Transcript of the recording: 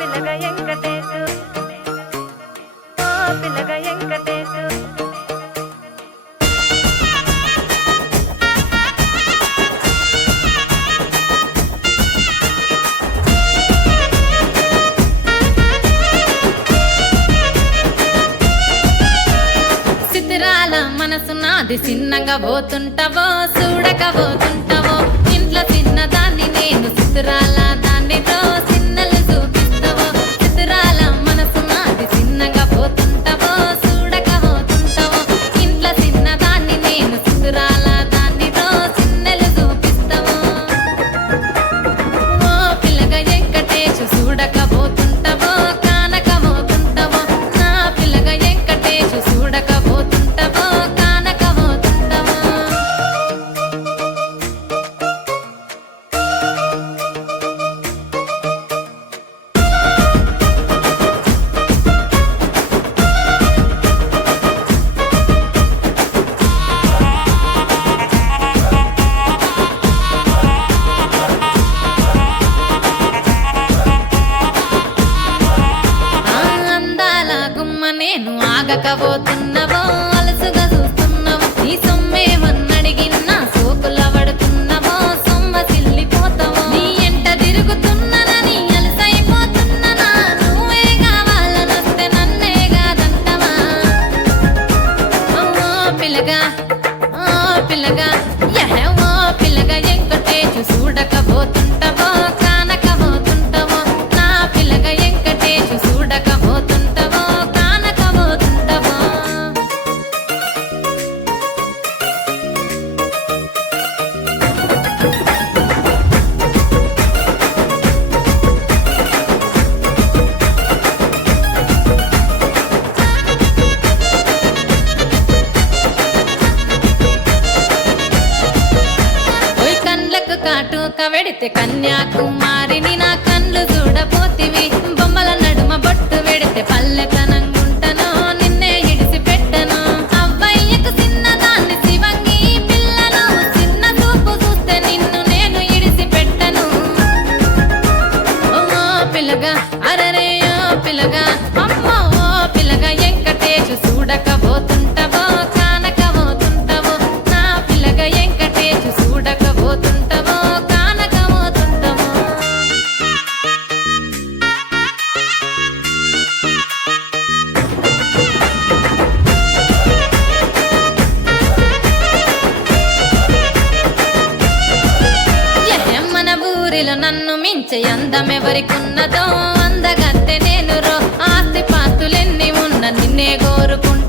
పిల్లగా వెంకటేశు ఓ పిల్లగా వెంకటేశు సిద్ధిరాల మనసు నాది చిన్నగా పోతుంటావో చూడక పోతుంటావో ఇంట్లో చిన్నదాన్ని నేను సిద్ధిరాల దాన్నితో చిన్నలు చూపిస్తావో సిద్ధిరాల మనసు నాది చిన్నగా పోతుంటావో చూడక పోతుంటావో ఇంట్లో చిన్నదాన్ని నేను సిద్ధిరాల దాన్నితో చిన్నలు చూపిస్తావో ఓ పిల్లగా వెంకటేశు చూడక పోతుంటావో కానక పోతుంటావో నా పిల్లగా వెంకటేశు చూడక పోతుంటావో కానక పోతుంటావో ఆ అందాల గుమ్మ నేను ఆగకపోతున్నావో అలసుగా చూస్తున్నావో నీ సొమ్మేమన్నడిగిన్నా సోకుల పడుతున్నావో సొమ్మ సిల్లిపోతావో నీ ఎంట తిరుగుతున్నానని అలసైపోతున్నానా నువ్వే కావాలనొస్తే నన్నే కాదంటవా ఓ పిల్లగా ఓ పిల్లగా యహ ఓ పిల్లగా వెంకటేశు చూడకపోతుంటావో కానకపోతుంటావో నా పిల్లగా వెంకటేశు చూడకపోతుంటావో కానకపోతుంటావో ఓయ్ కండ్లకు కాటుక వెడితే కన్యాకుమారిని నా కళ్ళు చూడపోతివి బొమ్మల నడుమ బొట్టు వెడితే పల్లెతనంగుంటను నిన్నే ఇడిసి పెట్టను అవ్వయ్యకు చిన్నదాన్ని శివంగి పిల్లను చిన్న చూపు చూస్తే నిన్ను నేను ఇడిసి పెట్టను ఓ పిల్లగా అరరే ఓ పిల్లగా అమ్మో ఓ పిల్లగా వెంకటేశు చూడకపోతుంటావో కానకపోతుంటావో నా పిల్లగా వెంకటేశు చూడకపోతుంటావో కానకపోతుంటావో మన ఊరిలో నన్ను మించే అందమెవరికున్నదో అందగత్తె నేను రో ఆస్తి పాస్తులెన్ని ఉన్న నిన్నే కోరుకుంటా